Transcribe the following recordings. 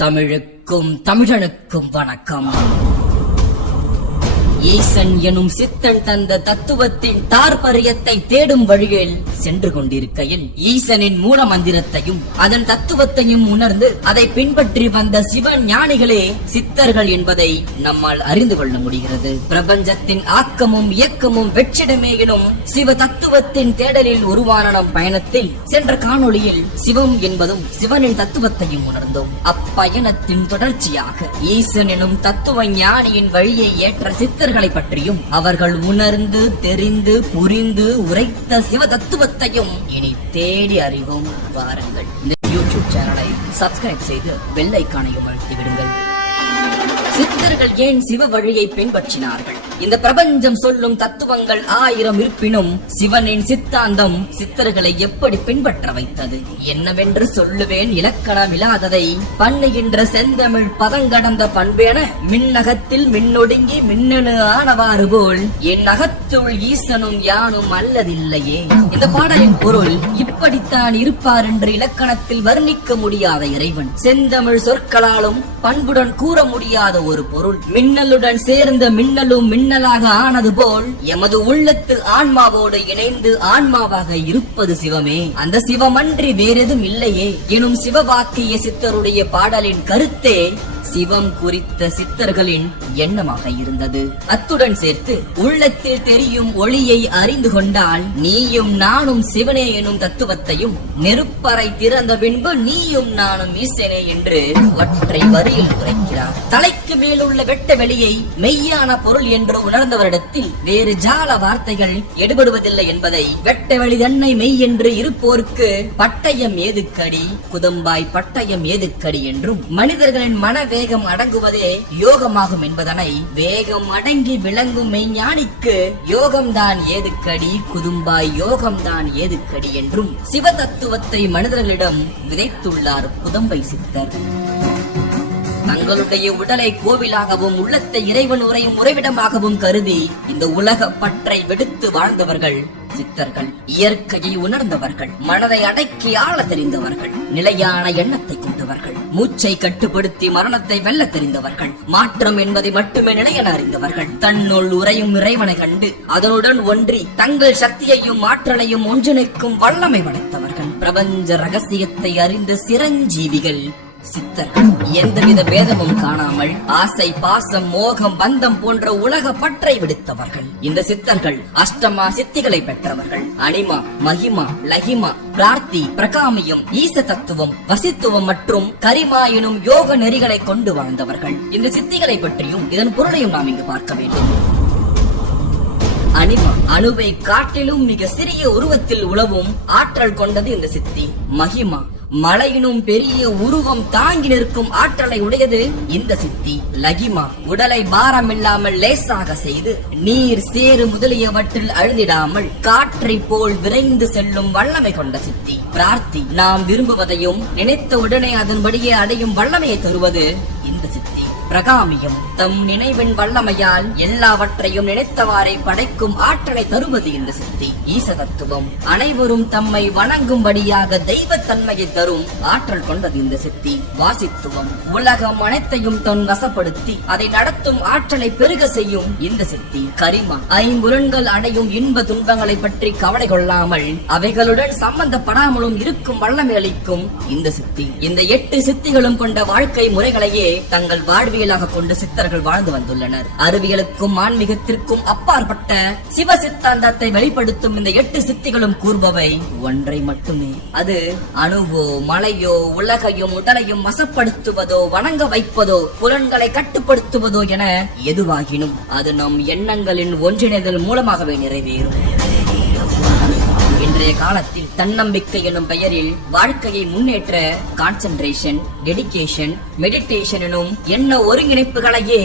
தமிழுக்கும் தமிழனுக்கும் வணக்கம். ஈசன் எனும் சித்தன் தந்த தத்துவத்தின் தாற்பரியத்தை தேடும் வழியில் சென்று கொண்டிருக்கையில் ஈசனின் மூல மந்திரத்தையும் அதன் தத்துவத்தையும் உணர்ந்து அதை பின்பற்றி வந்த சிவ ஞானிகளே சித்தர்கள் என்பதை நம்மால் அறிந்து கொள்ள முடிகிறது. பிரபஞ்சத்தின் ஆக்கமும் இயக்கமும் வெற்றிடமே எனும் சிவ தத்துவத்தின் தேடலில் உருவான நம் பயணத்தில் சென்ற காணொளியில் சிவம் என்பதும் சிவனின் தத்துவத்தையும் உணர்ந்தோம். அப்பயணத்தின் தொடர்ச்சியாக ஈசன் எனும் தத்துவ ஞானியின் வழியை ஏற்ற சித்தர்கள் பற்றியும் அவர்கள் உணர்ந்து தெரிந்து புரிந்து உரைத்த சிவ தத்துவத்தையும் இனி தேடி அறிவோம். வாருங்கள், இந்த யூடியூப் சேனலை சப்ஸ்கிரைப் செய்து பெல் ஐகானையும் அழுத்திவிடுங்கள். சித்தர்கள் ஏன் சிவ வழியை பின்பற்றினார்கள்? இந்த பிரபஞ்சம் சொல்லும் தத்துவங்கள் 1000 இருப்பினும் சிவனின் சித்தாந்தம் சித்தர்களை எப்படி பின்பற்ற வைத்தது? என்னவென்று சொல்லுவேன் இலக்கணம் இல்லாததை பண்ணுகின்ற செந்தமிழ் பதங்கடந்த பண்பேன மின்னகத்தில் மின்னொடுங்கி மின்னணு ஆனவாறு போல் என் அகத்துள் ஈசனும் யானும் அல்லதில்லையே. இந்த பாடலின் பொருள் இப்படித்தான் இருப்பார் என்று இலக்கணத்தில் வர்ணிக்க முடியாத இறைவன் செந்தமிழ் சொற்களாலும் பண்புடன் கூற முடியாத ஒரு பொருள். மின்னலுடன் சேர்ந்த மின்னலும் மின்னலாக ஆனது போல் எமது உள்ளத்து ஆன்மாவோடு இணைந்து ஆன்மாவாக இருப்பது சிவமே. அந்த சிவமன்றி வேறெதும் இல்லையே எனும் சிவவாக்கிய சித்தருடைய பாடலின் கருத்தே சிவம் குறித்த சித்தர்களின் எண்ணமாக இருந்தது. அத்துடன் சேர்த்து உள்ளத்தில் தெரியும் ஒளியை அறிந்து கொண்டால் நீயும் நானும் சிவனே எனும் தத்துவத்தையும் நெருப்பறை திறந்த பின்பு நீயும் நானும் ஈசனே என்று ஒற்றை வரியில் உரைக்கிறார். தலைக்கு மேலுள்ள வெட்ட வெளியை மெய்யான பொருள் என்று உணர்ந்தவரிடத்தில் வேறு ஜால வார்த்தைகள் எடுபடுவதில்லை என்பதை வெட்ட வெளி தன்னை மெய் என்று இருப்போருக்கு பட்டயம் ஏதுக்கடி குதம்பாய் பட்டயம் ஏதுக்கடி என்றும் மனிதர்களின் மன வேகம் அடங்குவதே யோகமாகும் என்பதனை வேகம் அடங்கி விளங்கும் மெய்ஞானிக்கு யோகம்தான் ஏதுக்கடி குதும்பாய் யோகம்தான் ஏதுக்கடி என்றும் சிவ தத்துவத்தை மனிதர்களிடம் விதைத்துள்ளார் குதம்பை சித்தர். தங்களுடைய உடலை கோவிலாகவும் உள்ளத்தை இறைவன் உரையும் உறைவிடமாகவும் கருதி இந்த உலக பற்றை வெடுத்து வாழ்ந்தவர்கள் சித்தர்கள். இயற்கையை உணர்ந்தவர்கள், மனதை அடக்கி ஆள தெரிந்தவர்கள், நிலையான எண்ணத்தை கொண்டவர்கள், மூச்சை கட்டுப்படுத்தி மரணத்தை வெல்ல தெரிந்தவர்கள், மாற்றம் என்பதை மட்டுமே நிலையென அறிந்தவர்கள், தன்னுள் உறையும் இறைவனை கண்டு அதனுடன் ஒன்றி தங்கள் சக்தியையும் ஆற்றலையும் ஒன்றிணைக்கும் வல்லமை படைத்தவர்கள், பிரபஞ்ச ரகசியத்தை அறிந்த சிரஞ்சீவிகள் சித்தர்கள். எந்தவித பேதமும் காணாமல் ஆசை பாசம் மோகம் பந்தம் போன்ற உலக பற்றை விடுத்தவர்கள் இந்த சித்தர்கள். அஷ்டமா சித்திகளை பெற்றவர்கள். அனிமா மகிமா லஹிமா பிரார்த்தி பிரகாமியம் ஈச தத்துவம் வசித்துவம் மற்றும் கரிமா எனும் யோக நெறிகளை கொண்டு வாழ்ந்தவர்கள். இந்த சித்திகளை பற்றியும் இதன் பொருளையும் நாம் இங்கு பார்க்க வேண்டும். அனிமா அணுவை காட்டிலும் மிக சிறிய உருவத்தில் உழவும் ஆற்றல் கொண்டது இந்த சித்தி. மகிமா மலையினும் பெரிய உருவம் தாங்கி நிற்கும் ஆற்றலை உடையது இந்த சித்தி. லகிமா உடலை பாரம் இல்லாமல் லேசாக செய்து நீர் சேறு முதலியவற்றில் அழுந்திடாமல் காற்றை போல் விரைந்து செல்லும் வல்லமை கொண்ட சித்தி. பிரார்த்தி நாம் விரும்புவதையும் நினைத்த உடனே அதன்படியே அடையும் வல்லமையை தருவது இந்த சித்தி. பிரகாமியம் தம் நினைவின் வல்லமையால் எல்லாவற்றையும் நினைத்தவாறே படைக்கும் ஆற்றலை தருவது இந்த சித்தி. ஈச தத்துவம் அனைவரும் தம்மை வணங்கும்படியாக தெய்வத்தன்மையை தரும் ஆற்றல் கொண்டது இந்த சித்தி. வாசித்துவம் உலகம் அனைத்தையும் தன் வசப்படுத்தி அதை நடத்தும் ஆற்றலை பெருக செய்யும் இந்த சித்தி. கரிமா ஐம்புலன்கள் அடையும் இன்ப துன்பங்களை பற்றி கவலை கொள்ளாமல் அவைகளுடன் சம்பந்தப்படாமலும் இருக்கும் வல்லமை அளிக்கும் இந்த சித்தி. இந்த 8 சித்திகளும் கொண்ட வாழ்க்கை முறைகளையே தங்கள் வாழ்வியலாக கொண்டு சித்தர்கள் வாழ்ந்து வந்துள்ளனர். அறிவியலுக்கும் ஆன்மீகத்திற்கும் அப்பாற்பட்ட சிவ சித்தாந்தத்தை வெளிப்படுத்தும் இந்த 8 சித்திகளும் கூறுபவை ஒன்றை மட்டுமே. அது அணுவோ மலையோ உலகையும் உடலையும் வசப்படுத்துவதோ வணங்க வைப்பதோ புலன்களை கட்டுப்படுத்துவதோ என எதுவாகினும் அது நம் எண்ணங்களின் ஒன்றிணைதல் மூலமாகவே நிறைவேறும். இன்றைய காலத்தில் தன்னம்பிக்கை எனும் பெயரில் வாழ்க்கையை முன்னேற்ற கான்சென்ட்ரேஷன், டெடிகேஷன், மெடிடேஷன் எனும் எண்ண ஒருங்கிணைப்புகளையே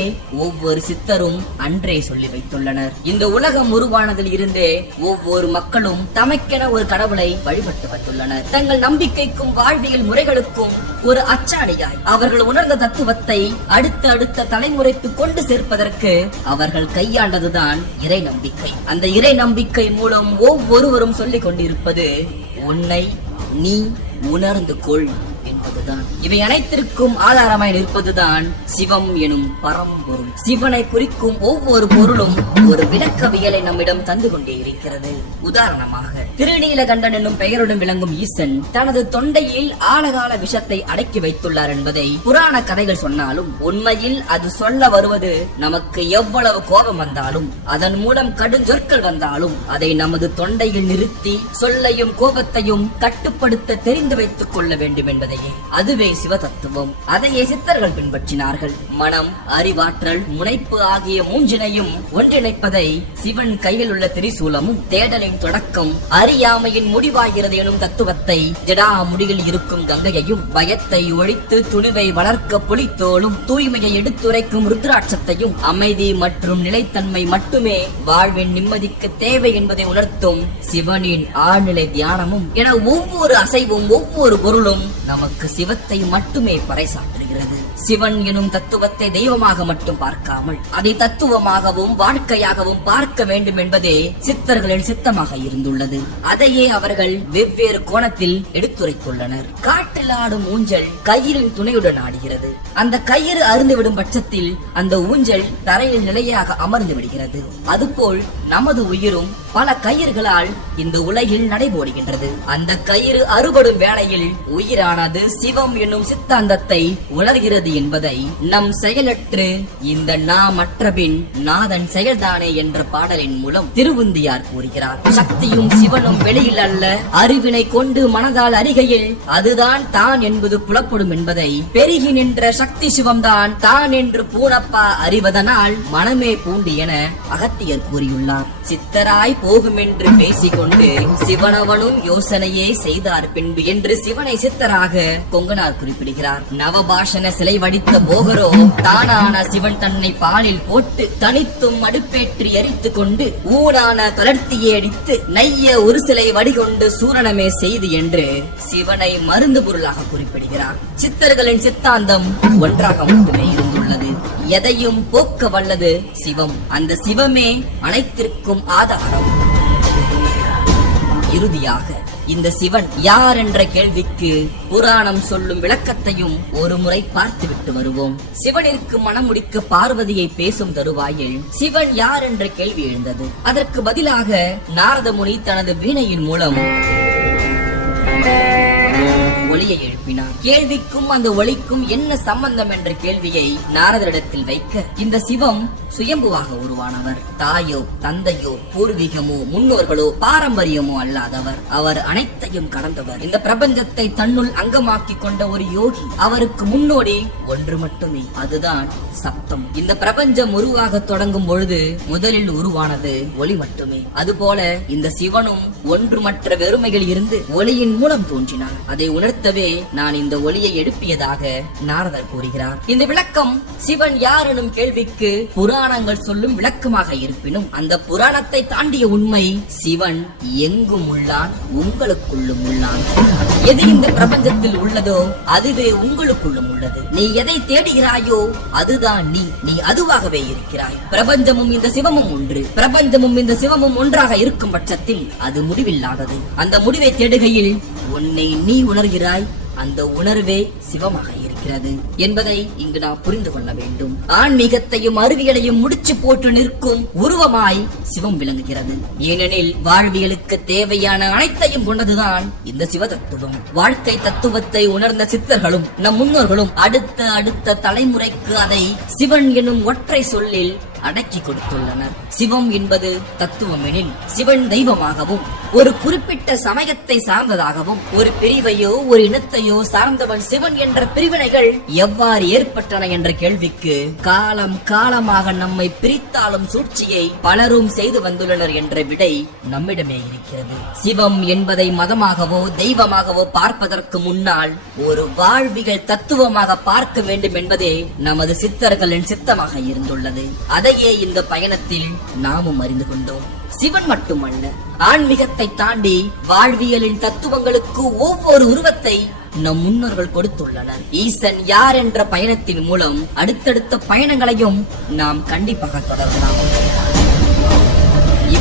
ஒவ்வொரு சித்தரும் அன்றே சொல்லி வைத்துள்ளனர். இந்த உலகம் உருவானதில் இருந்தே ஒவ்வொரு மக்களும் தமக்கென ஒரு கடவுளை வழிபட்டு வந்துள்ளனர். தங்கள் நம்பிக்கைக்கும் வாழ்வியல் முறைகளுக்கும் ஒரு அச்சாணியாய் அவர்கள் உணர்ந்த தத்துவத்தை அடுத்த தலைமுறைக்கு கொண்டு சேர்ப்பதற்கு அவர்கள் கையாண்டதுதான் இறை நம்பிக்கை. அந்த இறை நம்பிக்கை மூலம் ஒவ்வொருவரும் சொல்லிக் கொண்டிருப்பது உன்னை நீ உணர்ந்து கொள். என்பதுதான். இவை அனைத்திற்கும் ஆதாரமாய் நிற்பதுதான் சிவம் எனும் பரம்பொருள். சிவனை குறிக்கும் ஒவ்வொரு பொருளும் ஒரு விளக்கவியலை நம்மிடம் தந்து கொண்டே இருக்கிறது. உதாரணமாக திருநீலகண்டன் என்னும் பெயருடன் விளங்கும் ஈசன் தனது தொண்டையில் ஆழகால விஷத்தை அடக்கி வைத்துள்ளார் என்பதை புராண கதைகள் சொன்னாலும் உண்மையில் அது சொல்ல வருவது நமக்கு எவ்வளவு கோபம் வந்தாலும் அதன் மூலம் கடுஞ்சொற்கள் வந்தாலும் அதை நமது தொண்டையில் நிறுத்தி சொல்லையும் கோபத்தையும் கட்டுப்படுத்த தெரிந்து வைத்துக் கொள்ள வேண்டும் என்பதையே. அதுவே சிவ தத்துவம். அதையே சித்தர்கள் பின்பற்றினார்கள். மனம், அறிவாற்றல், முனைப்பு ஆகிய மூன்றினையும் ஒன்றிணைப்பதை சிவன் கையில் உள்ள திரிசூலமும், தேடலின் தொடக்கம் அறியாமையின் முடிவாகிறது எனும் தத்துவத்தை ஜடா முடியில் இருக்கும் கங்கையையும், பயத்தை ஒழித்து துணிவை வளர்க்க புலித்தோளும், தூய்மையை எடுத்துரைக்கும் ருத்ராட்சத்தையும், அமைதி மற்றும் நிலைத்தன்மை மட்டுமே வாழ்வின் நிம்மதிக்கு தேவை என்பதை உணர்த்தும் சிவனின் ஆழ்நிலை தியானமும் என ஒவ்வொரு அசைவும் ஒவ்வொரு பொருளும் நமக்கு சிவத்தை மட்டுமே பறைசாற்றுகிறது. சிவன் எனும் தத்துவத்தை தெய்வமாக மட்டும் பார்க்காமல் அதை தத்துவமாகவும் வாழ்க்கையாகவும் பார்க்க வேண்டும் என்பதே சித்தர்களின் சித்தமாக இருந்துள்ளது. அதையே அவர்கள் வெவ்வேறு கோணத்தில் எடுத்துரைத்துள்ளனர். காட்டில் ஆடும் ஊஞ்சல் கயிறின் துணையுடன் ஆடுகிறது. அந்த கயிறு அருந்துவிடும் பட்சத்தில் அந்த ஊஞ்சல் தரையில் நிலையாக அமர்ந்து விடுகிறது. அதுபோல் நமது உயிரும் பல கயிறுகளால் இந்த உலகில் நடைபோடுகின்றது. அந்த கயிறு அறுபடும் வேளையில் உயிரானது சிவம் என்னும் சித்தாந்தத்தை உணர்கிறது என்பதை நம் செயலற்று இந்த நாமற்றபின் நாதன் செயல்தானே என்ற பாடலின் மூலம் திருவுந்தியார் கூறுகிறார். சக்தியும் சிவனும் வெளியில் அல்ல, அறிவினை கொண்டு மனதால் அறிகையில் அதுதான் தான் என்பது புலப்படும் என்பதை பெருகி நின்ற சக்தி சிவம்தான் தான் என்று பூனப்பா அறிவதனால் மனமே பூண்டு என அகத்தியர் கூறியுள்ளார். சித்தராய் போகும் என்று பேசிக்கொண்டு சிவனவனும் யோசனையே செய்தார் பின்பு என்று சிவனை சித்தராக கொங்கனார் குறிப்பிடுகிறார். நவபாஷண சிலை வடித்த போகரோ தானான சிவன் தன்னை பாலில் போட்டு தனித்தும் அடுப்பேற்றி எரித்துக் கொண்டு ஊனான தளர்த்தியே அடித்து நைய ஒரு சிலை வடிகொண்டு சூரணமே செய்து என்று சிவனை மருந்து பொருளாக குறிப்பிடுகிறார். சித்தர்களின் சித்தாந்தம் ஒன்றாக மட்டுமே இருந்துள்ளது. எதையும் போக்க வல்லது சிவம். அந்த சிவமே அனைத்திற்கும் ஆதாரம். இறுதியாக இந்த சிவன் யார் என்ற கேள்விக்கு புராணம் சொல்லும் விளக்கத்தையும் ஒரு முறை பார்த்துவிட்டு வருவோம். சிவனிற்கு மனம் முடிக்க பார்வதியை பேசும் தருவாயில் சிவன் யார் என்ற கேள்வி எழுந்தது. அதற்கு பதிலாக நாரத முனி தனது வீணையின் மூலம் ஒளியை எழுப்பினார். கேள்விக்கும் அந்த ஒளிக்கும் என்ன சம்பந்தம் என்ற கேள்வியை நாரதரிடத்தில் வைக்க இந்த சிவம் சுயம்புவாக உருவானவர். தாயோ தந்தையோ பூர்வீகமோ முன்னோர்களோ பாரம்பரியமோ அல்லாதவர். அவர் அனைத்தையும் கடந்தவர். இந்த பிரபஞ்சத்தை தன்னுள் அங்கமாக்கி கொண்ட ஒரு யோகி. அவருக்கு முன்னோடி ஒன்று மட்டுமே, அதுதான் சப்தம். இந்த பிரபஞ்சம் உருவாக தொடங்கும் பொழுது முதலில் உருவானது ஒளி மட்டுமே. அதுபோல இந்த சிவனும் ஒன்றுமற்ற வெறுமையில் இருந்து ஒளியின் மூலம் தோன்றினார். அதை உணர்த்தவே நான் இந்த ஒளியை எழுப்பியதாக நாரதர் கூறுகிறார். இந்த விளக்கம் சிவன் யார் எனும் கேள்விக்கு புராணங்கள் சொல்லும் விளக்கமாக இருப்பினும் அந்த புராணத்தை தாண்டிய உண்மை சிவன் எங்கும் உள்ளான், உங்களுக்குள்ளும் உள்ளான். எது இந்த பிரபஞ்சத்தில் உள்ளதோ அதுவே உங்களுக்குள்ளும் உள்ளது. நீ எதை தேடுகிறாயோ அதுதான் நீ அதுவாகவே இருக்கிறாய். பிரபஞ்சமும் இந்த சிவமும் ஒன்று. பிரபஞ்சமும் இந்த சிவமும் ஒன்றாக இருக்கும் பட்சத்தில் அது முடிவில்லாதது. அந்த முடிவை தேடுகையில் உன்னை நீ உணர்கிறாய். அந்த உணர்வே சிவமாக இருக்கிறது என்பதை இங்கு நாம் புரிந்து கொள்ள வேண்டும். ஆன்மீகத்தையும் அறிவியலையும் முடிச்சு போட்டு நிற்கும் உருவமாய் சிவம் விளங்குகிறது. ஏனெனில் வாழ்வியலுக்கு தேவையான அனைத்தையும் கொண்டதுதான் இந்த சிவ தத்துவம். வாழ்க்கை தத்துவத்தை உணர்ந்த சித்தர்களும் நம் முன்னோர்களும் அடுத்த தலைமுறைக்கு அதை சிவன் எனும் ஒற்றை சொல்லில் அடக்கி கொடுத்துள்ளனர். சிவம் என்பது தத்துவம் எனில் சிவன் தெய்வமாகவும் ஒரு குறிப்பிட்ட சமயத்தை சார்ந்ததாகவும் ஒரு பிரிவையோ ஒரு இனத்தையோ சார்ந்தவன் சிவன் என்ற பிரிவினைகள் எவ்வாறு ஏற்பட்டன என்ற கேள்விக்கு காலம் காலமாக நம்மை பிரித்தாலும் சூழ்ச்சியை பலரும் செய்து வந்துள்ளனர் என்ற விடை நம்மிடமே இருக்கிறது. சிவம் என்பதை மதமாகவோ தெய்வமாகவோ பார்ப்பதற்கு முன்னால் ஒரு வாழ்வியல் தத்துவமாக பார்க்க வேண்டும் என்பதே நமது சித்தர்களின் சித்தமாக இருந்துள்ளது. அதையே இந்த பயணத்தில் நாமும் அறிந்து கொண்டோம். சிவன் மட்டுமல்ல, ஆன்மீகத்தை தாண்டி வாழ்வியலின் தத்துவங்களுக்கு ஒவ்வொரு உருவத்தை நம் முன்னோர்கள் கொடுத்துள்ளனர். ஈசன் யார் என்ற பயணத்தின் மூலம் அடுத்தடுத்த பயணங்களையும் நாம் கண்டிப்பாக தொடரலாம்.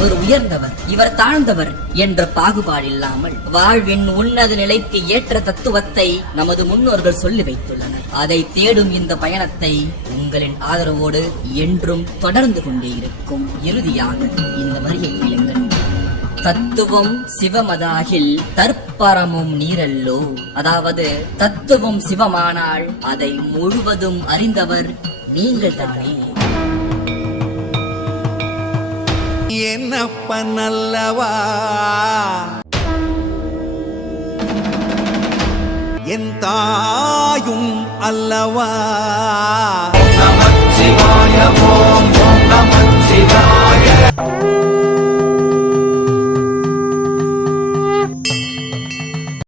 இவர் உயர்ந்தவர், இவர் தாழ்ந்தவர் என்ற பாகுபாடு இல்லாமல் வாழ்வின் உன்னத நிலைக்கு ஏற்ற தத்துவத்தை நமது முன்னோர்கள் சொல்லி வைத்துள்ளனர். அதை தேடும் இந்த பயணத்தை உங்களின் ஆதரவோடு என்றும் தொடர்ந்து கொண்டே இருக்கும். இறுதியாக இந்த வரியை கேளுங்கள். தத்துவம் சிவமதாகில் தற்பரமும் நீரல்லோ. அதாவது தத்துவம் சிவமானால் அதை முழுவதும் அறிந்தவர் நீங்கள் தானே. என்னப்பன் அல்லவா என் தாயும் அல்லவா. நமச்சிவாய ஓம் நமச்சிவாய.